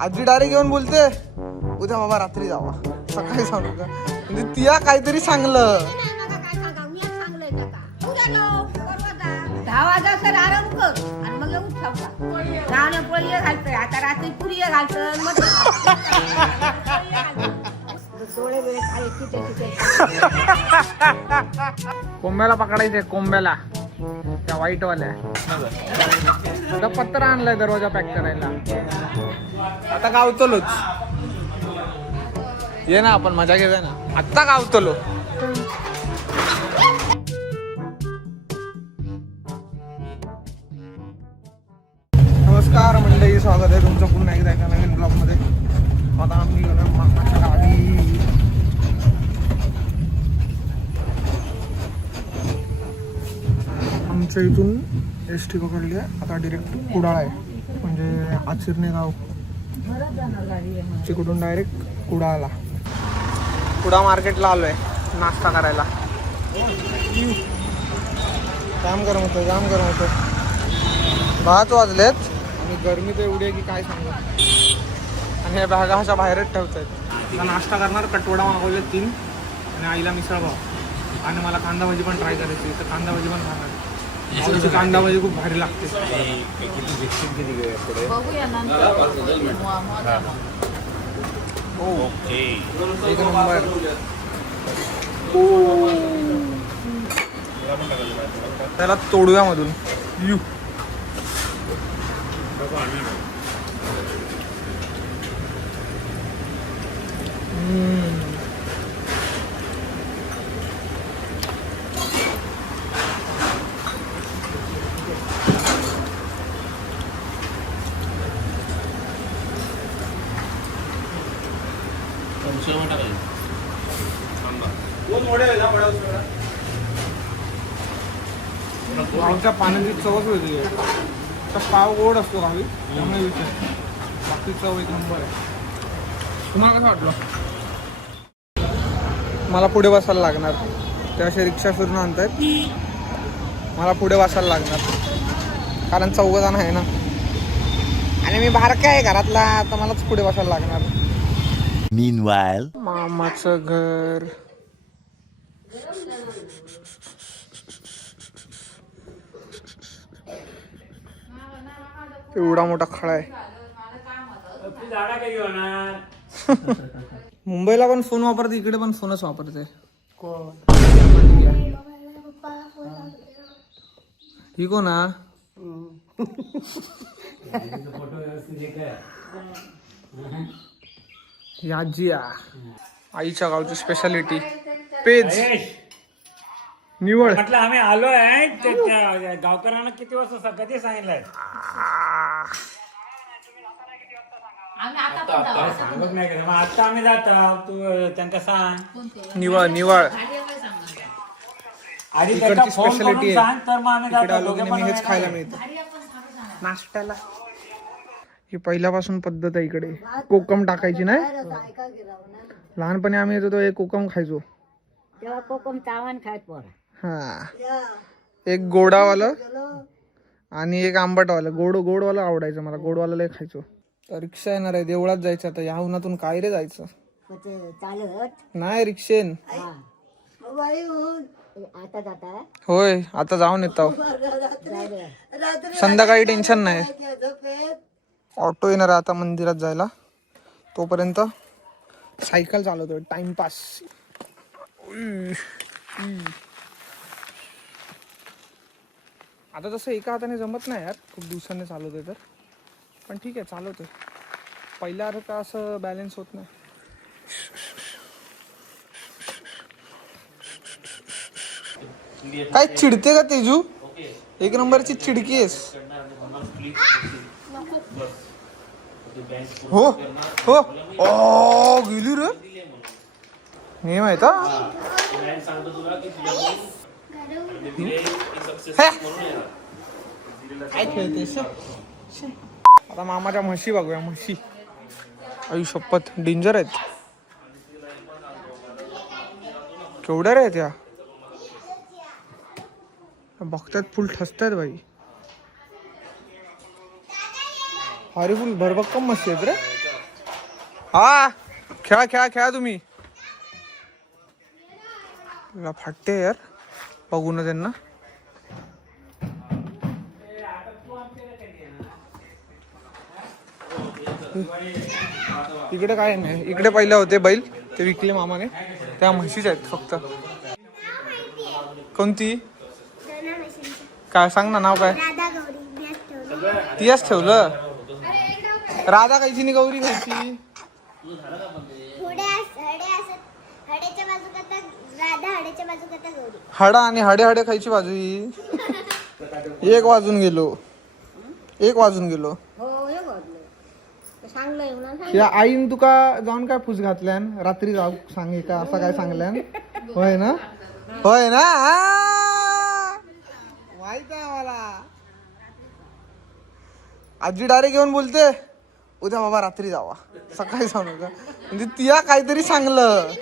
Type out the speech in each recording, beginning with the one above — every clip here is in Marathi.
आजी डायरेक्ट येऊन बोलते उद्या बाबा रात्री जावा सकाळी सांगू का म्हणजे तिया काहीतरी सांगलं 10 वाजता आराम कर आणि मग येऊन ठेवला पोळी घालतोय आता रात्री पुरी घालतं मग डोळे वेळ खाली किती कोंब्याला पकडायचंय कोंब्याला त्या व्हाईट वाल्या पत्र आणलाय दरवाजा पॅक करायला आता गावतलोच ये ना आपण मजा घेऊया ना आत्ता गावतलो नमस्कार मंडळी स्वागत आहे तुमचं पुन्हा एकदा एका नवीन ब्लॉग मध्ये आता आम्ही मामाच्या गावी आमच्या इथून एस टी पकडली आहे आता डायरेक्ट कुडाळ आहे म्हणजे आचिरणे गाव तिकडून डायरेक्ट कुडाळला कुडा मार्केटला आलो आहे नाश्ता करायला जाम गरम होतं 5 वाजलेत आणि गरमी तर एवढी आहे की काय सांगू आणि ह्या बॅगा अशा बाहेरच ठेवत आहेत नाश्ता करणार कटवडा मागवले 3 आणि आईला मिसळ भाव आणि मला कांदा भाजी पण ट्राय करायची तर कांदा भाजी पण खाणार कांदा भाजी खूप भारी लागते एक नंबर त्याला तोडूया मधून यू गावच्या पाण्याची चवच वेगळी आहे तर पाव गोड असतो गावी त्यामुळे विचार बाकी चव एक नंबर आहे तुम्हाला कसं वाटलं मला पुढे बसायला लागणार ते असे रिक्षा फिरून आणतायत मला पुढे बसायला लागणार कारण 4 जण आहे ना आणि मी बारका आहे घरातला तर मलाच पुढे बसायला लागणार Meanwhile, मामाचं घर एवढा मोठा खळा आहे मुंबईला पण फोन वापरते इकडे पण फोनच वापरते ही कोण ही आजी आईच्या गावची स्पेशालिटी पेज निवड म्हटलं आम्ही आलो आहे त्या गावकऱ्यांना किती वाजता कधी सांगितलंय सांगत नाही का मग आता आम्ही जातो तू त्यांना सांग निवळ आणि इकडची स्पेशालिटी सांग तर मग आम्ही इकडे आलो की जातो नेहमी हेच खायला मिळतं नाश्त्याला ही पहिल्यापासून पद्धत आहे इकडे कोकम टाकायची नाही लहानपणी आम्ही येतो तो एक कोकम खायचो तेव्हा कोकम चावण खायत पोरा हा एक गोडावालं आणि एक आंबटवालं गोडवालं आवडायचं मला गोडवाला लय खायचो तर रिक्षा येणार आहे देवळात जायचं आता या उन्हातून काय रे जायचं चालत नाही रिक्षेन आता जाता होय आता जाऊन येतो संध्याकाळी टेन्शन नाही ऑटो येणार आहे आता मंदिरात जायला तोपर्यंत सायकल चालवतोय टाइमपास आता तसं एका हाताने जमत नाही यार खूप दिवसांनी चालवतोय तर पण ठीक आहे चालवतोय पहिल्यासारखं असं बॅलन्स होत नाही काय चिडते का तेजू एक नंबरची चिडकी आहेस हो हो ओ गेली रे नाही माहित काय खेळतेस आता मामाच्या म्हशी बघूया म्हशी आई शपथ डेंजर आहेत केवढ्या रे त्या बघतात फुल ठसतात बाई अरे फुल भरभक्कम मस्ती आहेत रे हा खेळा खेळा खेळा तुम्ही. तुला फाटते यार बघू ना त्यांना. इकडे काय नाही, इकडे पहिले होते बैल ते विकले मामाने, त्या म्हशीच आहेत फक्त. कोणती काय सांग ना नाव काय. तीच ठेवलं. राधा खायची नि गौरी खायची. हडा आणि हडे हडे खायची बाजू ही. 1 वाजून गेलो. या आईन तुका जाऊन काय फूस घातल्यान रात्री जाऊ सांगे का असं काय सांगल्यान. होय ना माहित आहे मला. आजी डायरेक्ट घेऊन बोलते उद्या बाबा रात्री जावा सकाळी सांगू का. म्हणजे तिया काहीतरी सांगलं.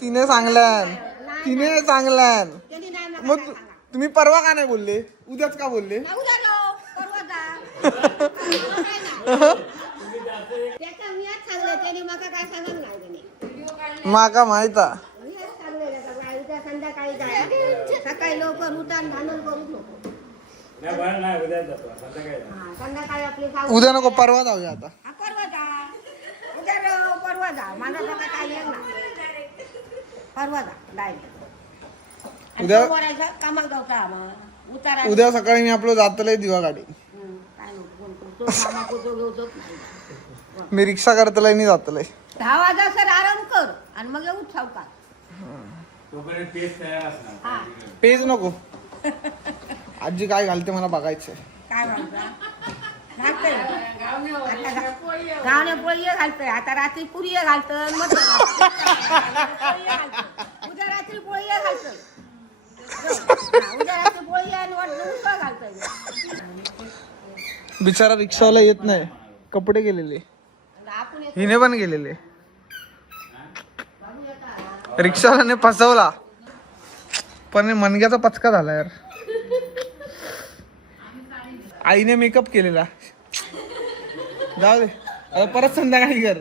तिने सांगल्यान मग तुम्ही परवा का नाही बोलले, उद्याच का बोलले. माका माहित सकाळी लवकर उठान घालून करू नको. उद्या नको परवा जाऊया आता. परवा जा माझा काय परवा जा उद्या कामाक जाऊ. उद्या सकाळी मी आपलं जातलंय दिवा गाडी. मी रिक्षा करतलंय नाही जातलंय. 10 वाजा सर आराम कर आणि मग येऊ सावकार. पेज नको. आजी काय घालते मला बघायचंय. काय गावने पोळी घालतोय आता. रात्री पुरी घालतोय उद्या रात्री पोळी घालतोय. उद्या रात्री पोळी आणि उसळ घालतोय. बिचारा रिक्षावाला येत नाही. कपडे गेलेले, हिने पण गेलेले. रिक्षावाल्याने फसवला पण मनग्याचा पचका झाला यार. आईने मेकअप केलेला. जाऊ दे आता परत संध्याकाळी कर.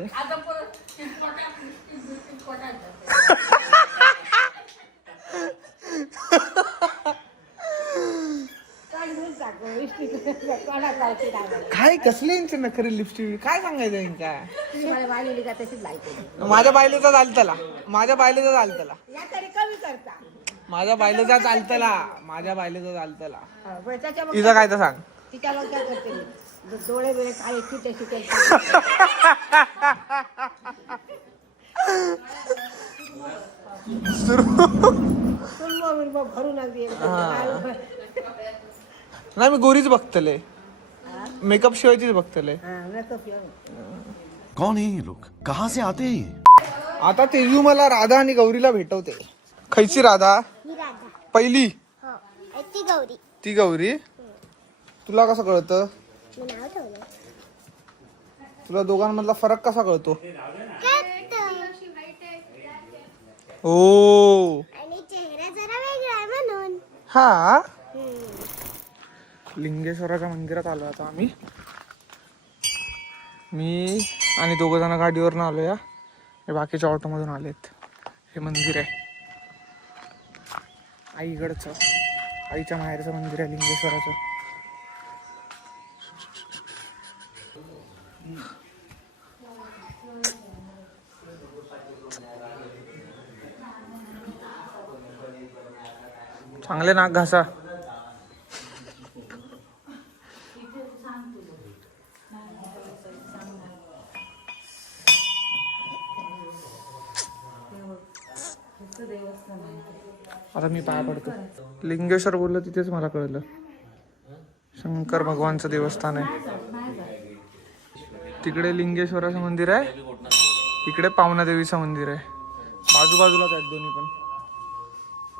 काय कसले नखरे लिपस्टिक काय सांगायचं काय. माझ्या बायलेचा चालतला माझ्या बायलेचा चालतला माझ्या बायलेचा चालतला. तिचं काय तर सांग. तिच्या काय करते डोळे बिळे काळे चिटे चिटे भरून अगदी. नाही मी गोरीच बघतले, मेकअप शिवायचीच बघतले. कौन है ये लोग, कहाँ से आते हैं. आता तेजू मला राधा आणि गौरीला भेटवते. खैची राधा पहिली ती गौरी. तुला कसं कळतं. तुला दोघांमधला फरक कसा कळतो. ओ हा लिंगेश्वराच्या मंदिरात आलो आता आम्ही. मी आणि 2 जण गाडीवरनं आलो या. हे बाकीच्या ऑटोमधून आलेत. हे मंदिर आहे आईकडचं, आईच्या माहेरचं मंदिर आहे लिंगेश्वराचं. चांगले नाक घासा. आता मी पाया पडतो. लिंगेश्वर बोललं तिथेच मला कळलं शंकर भगवानचं देवस्थान आहे. तिकडे लिंगेश्वराचं मंदिर आहे, इकडे पावनादेवीचं मंदिर आहे. बाजूबाजूलाच आहेत दोन्ही पण.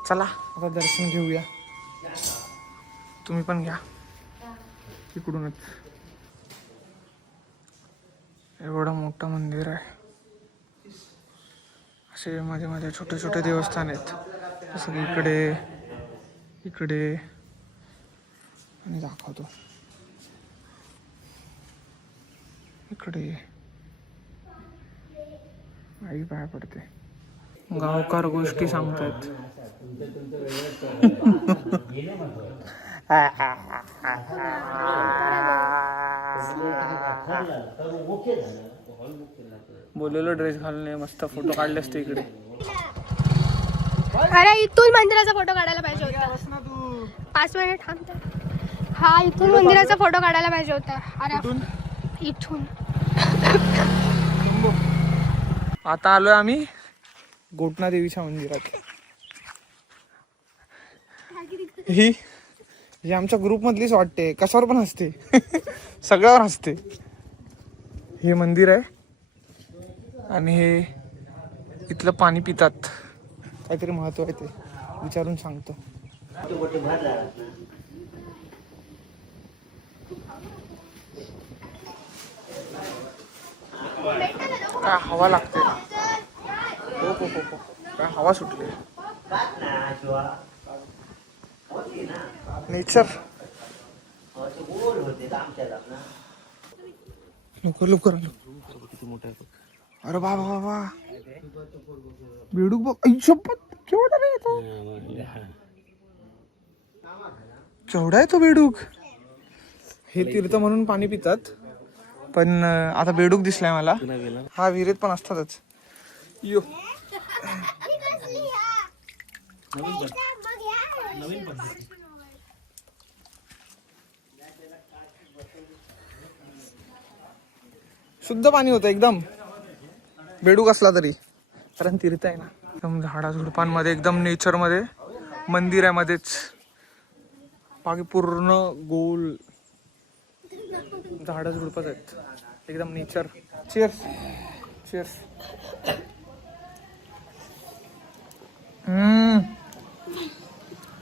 चला आता दर्शन घेऊया. तुम्ही पण घ्या इकडूनच. एवढं मोठं मंदिर आहे. असे मध्ये मध्ये छोटे छोटे देवस्थान आहेत. जसं की इकडे आणि दाखवतो. इकडे आई पाय पडते. गावकार गोष्टी सांगतायत. बोललेलो ड्रेस घालून मस्त फोटो काढले असते इकडे. अरे इथून मंदिराचा फोटो काढायला पाहिजे होता. 5 मिनिट थांबते. हा इथून मंदिराचा फोटो काढायला पाहिजे होता. अरे इथून आता आलोय आम्ही गोटणा देवीच्या मंदिरात. ही आमच्या ग्रुप मधलीच वाटते. कशावर पण असते. सगळ्यावर असते. हे मंदिर आहे आणि हे इथलं पाणी पितात. काहीतरी महत्व आहे ते विचारून सांगतो. काय हवा लागते. हो हो हो हो काय हवा सुटली. नेचर. लवकर लवकर आलो. अरे बाबा बाबा बेडूक बघ. शपथ केवढा रे तो. केवढा आहे तो बेडूक. हे तीर्थ म्हणून पाणी पितात पण आता बेडूक दिसलाय मला. हा विहिरीत पण असतातच. यो शुद्ध पाणी होतं एकदम. बेडूक असला तरी कारण तीर्थ आहे ना. एकदम झाडा झुडपांमध्ये एकदम नेचर मध्ये मंदिर आहे मध्येच. बाकी पूर्ण गोल झाडा झुडपच आहेत. एकदम नेचर. Cheers cheers.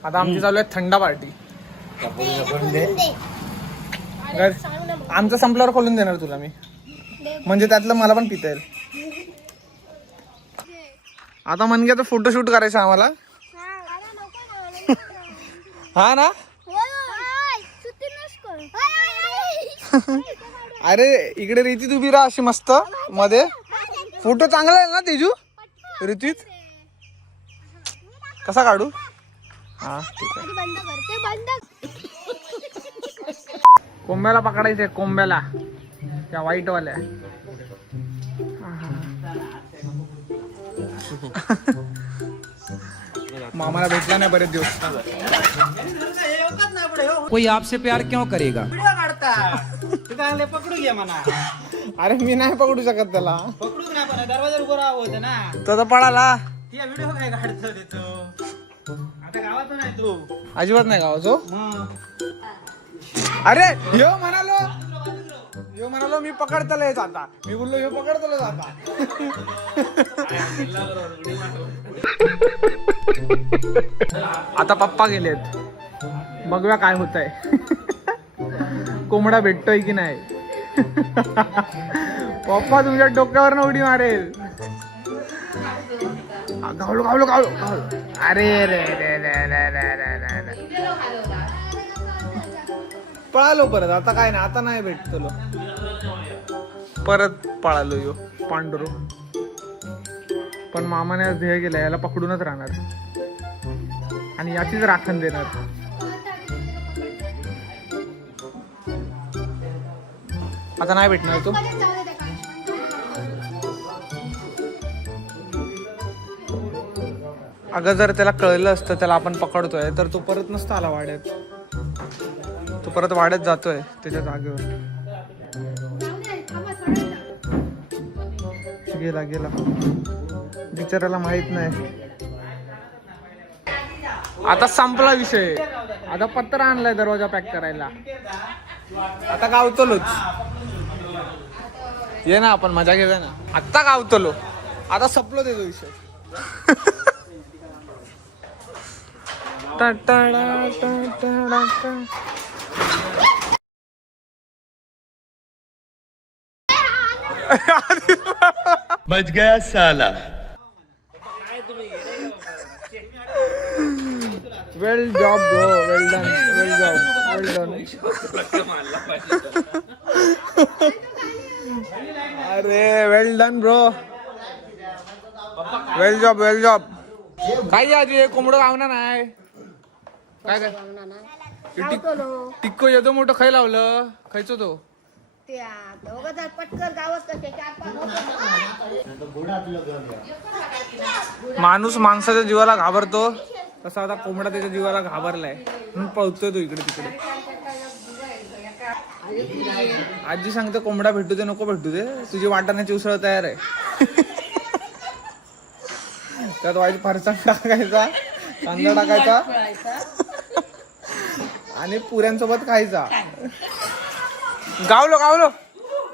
आता आमची चालू आहे थंडा पार्टी. आमचं संपल्यावर खोलून देणार तुला मी. म्हणजे त्यातलं मला पण पिता येईल. आता मनग्याचं फोटोशूट करायचं आम्हाला. हा ना. अरे इकडे रीतीत उभी राहा अशी मस्त मध्ये. फोटो चांगला आहे ना तेजू. रीतीत कसा काढू. हा ठीक आहे. कोंब्याला पकडायचंय. कोंब्याला त्या व्हाईट वाल्या. मामाला भेटला नाही बरेच दिवस. कोई आपसे प्यार क्यों करेगा. पकडू घ्या म्हणा. अरे मी नाही पकडू शकत त्याला. पकडूच नाही पण दरवाजा उभं राहावं होतं ना. तो तर पळाला. ती व्हिडिओ काय काढतो देतो. आता गावात नाही तू. अजिबात नाही गावाचो. मग अरे ह्यो म्हणालो मी पकडतले आता. मी बोललो ह्यो पकडतले आता. आता पप्पा गेलेत. बघूया काय होत आहे. कोंबडा भेटतोय की नाही. पप्पा तुमच्या डोक्यावर उडी मारेल. गावलो गावलो गावलो गावलो. अरे रे रे रे रे रे रे रे. पळालो परत. आता काय नाही. आता नाही भेटतलो. परत पळालो यो पांडुरो. पण मामाने आज ध्येय केलं याला पकडूनच राहणार आणि याचीच राखण देणार. आता नाही भेटणार तो. अगं जर त्याला कळलं असतं त्याला आपण पकडतोय तर तो परत नसता आला वाड्यात. तो परत वाड्यात जातोय त्याच्या जागेवर. गेला गेला. बिचाराला माहित नाही. आता संपला विषय. आता पत्र आणलाय दरवाजा पॅक करायला. आता गावतलोच. ये ना आपण मजा घेऊया ना. आता गावतलो. आता संपलो त्याचा विषय. बच गया साला. वेल जॉब ब्रो. वेल डन. वेल जॉब. वेल डन. अरे वेल डन ब्रो. वेल जॉब वेल जॉब. काय आजी कोंबडं गावना नाही काय काय टिक्को येतो मोठं खाय लावलं खायचो तो पटकन गावात कसे 4-5 माणूस माणसाच्या जीवाला घाबरतो तसा आता कोंबडा त्याच्या जीवाला घाबरलाय म्हणून पळतोय तो इकडे तिकडे. आजी सांगते कोंबडा भेटू दे नको भेटू दे तुझी वाटाण्याची उसळ तयार आहे. त्यात वाईट फरसाण टाकायचा कांदा टाकायचा आणि पुऱ्यांसोबत खायचा. गावलो गावलो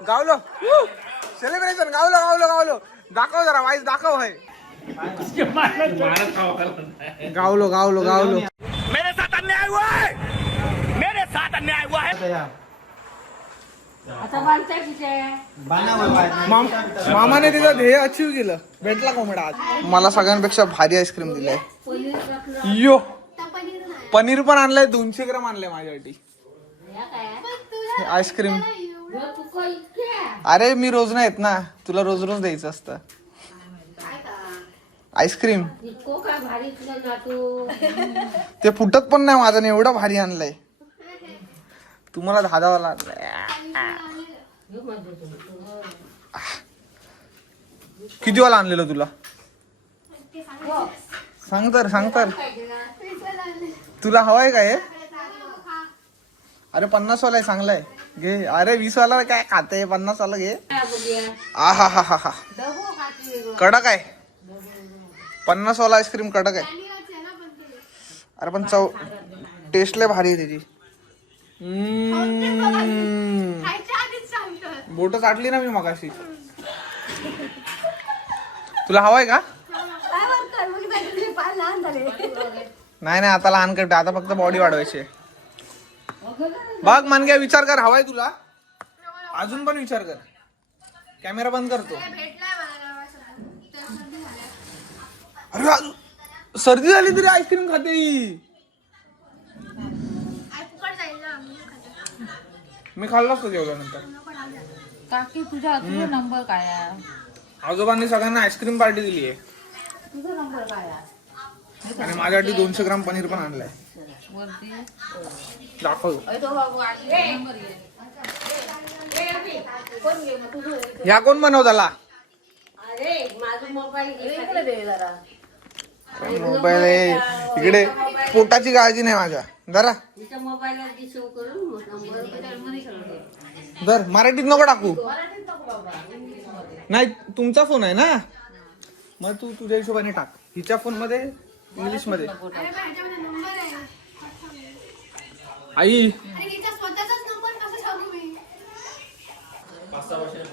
गावलो सेलिब्रेशन गावलो गावलो गावलो. दाखव जरा वाईस दाखव आहे. गावलो गावलो गावलो. मेरे साथ अन्याय हुआ है, मेरे साथ अन्याय हुआ है. मामाने तिचा ध्येय अचीव केलं भेटला कोंबडा आज. मला सगळ्यांपेक्षा भारी आईस्क्रीम दिलाय. यो पनीर पण आणलंय 200 ग्राम आणलंय माझ्यासाठी आईस्क्रीम. अरे मी रोज नाही येत ना तुला रोज रोज द्यायचं असतं आईस्क्रीम. ते फुटत पण नाही माझं एवढं भारी आणलंय. तुम्हाला 10 वाला आणलंय. किती वाला आणलेलं तुला सांग तर तुला हवाय का हे. अरे 50 वाला आहे चांगला आहे घे. अरे 20 वाला काय खाते 50 वाला घे. आहा हा हा हा कडक आहे 50 वाला आईस्क्रीम कडक आहे. अरे पण चव टेस्ट लय भारी आहे त्याची. बोट काढली ना मी मगाशी. तुला हवाय का. नाही आता लहान करते आता फक्त बॉडी वाढवायची. बघ मान घ्या विचार कर हवाय तुला अजून पण विचार कर. कॅमेरा बंद करतो. अरे सर्दी झाली तरी आईस्क्रीम खाते. मी खाल्ला असतो जेवल्यानंतर. काकी तुझा नंबर काय आहे. आजोबांनी सगळ्यांना आईस्क्रीम पार्टी दिली आहे तुझा नंबर काय आहे. आणि माझ्यासाठी 200 ग्राम पनीर पण आणलंय. दाखव ह्या कोण बनवताला. मोबाईल इकडे पोटाची काळजी नाही माझ्या. जरा जर मराठीत नको टाकू. नाही तुमचा फोन आहे ना मग तू तुझ्या हिशोबाने टाक. हिच्या फोन मध्ये इंग्लिश मध्ये. आई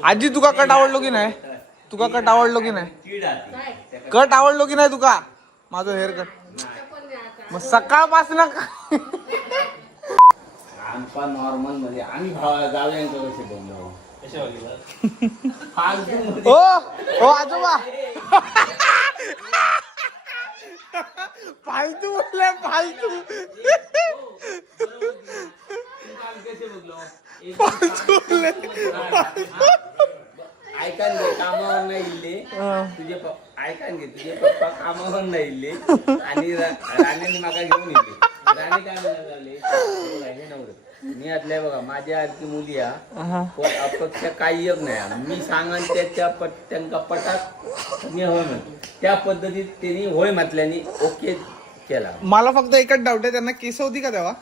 आजी तुका कट आवडलो की नाही. तुका कट आवडलो की नाही. कट आवडलो की नाही तुका माझं हेअर कट. मग सकाळपासून नॉर्मल मध्ये आम्ही जाऊया कसे बोललो. ओ आजोबा फालतू बोलले फालतू. ऐका घे कामावर नाही इल्ले तुझे ऐका घे तुझे पप्पा कामावर नाही इल्ले आणि राण्याने मागा घेऊन येते. राणे काय म्हणायला लागले नवरं मी आतल्या बघा माझ्या आरती मुली पण अपेक्षा काही एक नाही. मी सांगान त्यांना पटात मी होय म्हणतो त्या पद्धतीत त्यांनी होय म्हटल्याने ओके केला. मला फक्त एकच डाऊट आहे त्यांना केस होती का तेव्हा.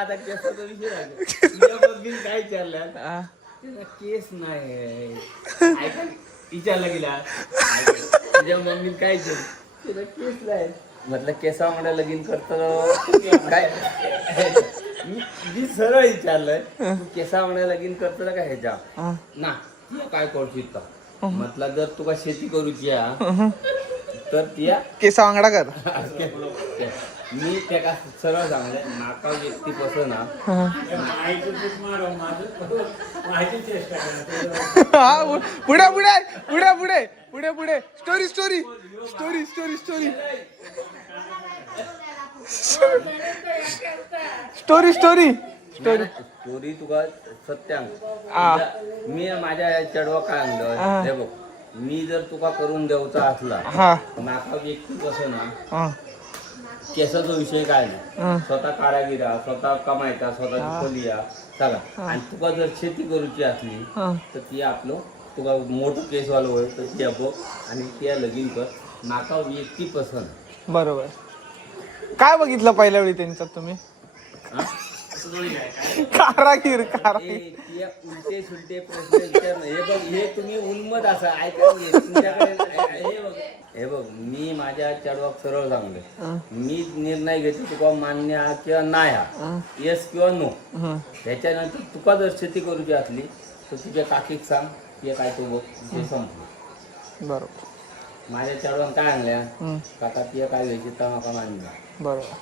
आता केसाचा विषय राहिला काय विचारल्या केस नाही ऐका विचारला गेला तुझ्या मम्मी काय तुला केस नाही म्हटलं केसामुळे लगीन करतो काय. मी सरळ विचारलंय केसामुळे लगीन करतो का ह्याच्या ना काय करू का म्हटलं जर तुका शेती करूची तर त्या केसा वांगडा कर. मी त्या सरळ सांगले नाका व्यक्ती पसना पुढे पुढे पुढे पुढे पुढे पुढे story story story story story story story story story तुका सत्यांग आ. मी माझ्या चेडवा काय म्हणलं हे बघ मी जर तुका करून देवचा असला हा माका व्यक्ती कसं ना हा केसाचा विषय काय नाही स्वतः कारागिरा स्वतः कमायचा स्वतःची खोलिया सगळा आणि तुका जर शेती करूची असली हा तर ती आपलं तुका मोठं केसवालं होय तर ती बघ आणि त्या लगीन कर माका व्यक्ती पसंत बरोबर. काय बघितलं पहिल्या वेळी त्यांच्यात तुम्ही? कारागीर त्या उलटे सुलटे प्रश्न विचार नाही. हे बघ हे तुम्ही उन्मत असा ऐका हे तुमच्याकडे हे बघ मी माझ्या चढवाक सरळ सांगले मी निर्णय घेतो तुका मान्य हा किंवा नाही हा येस किंवा नो. त्याच्यानंतर तुका जर शेती करूची असली तर तुझ्या काकीक सांग ते काय तो बघ ते संपलं. बरोबर माझ्या चढवान काय आणल्या काका ती काय घ्यायची तर म्हाका मान्य बरोबर.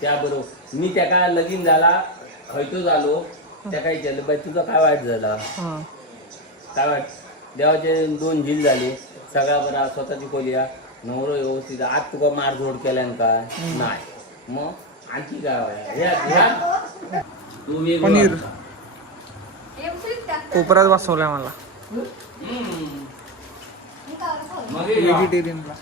त्याबरोबर मी त्याका लगीन झाला खयतो झालो त्याका विचारलं बाई तुझा काय वाईट झाला हा काय वाईट देवाचे 2 झील झाले सगळा बरा स्वतःची खोलिया नवरो व्यवस्थित आज तुका मारझोड केल्यान काय नाही मग आणखी काय तुम्ही पनीर कोपऱ्यात बसवलाय मला व्हेजिटेरियनला.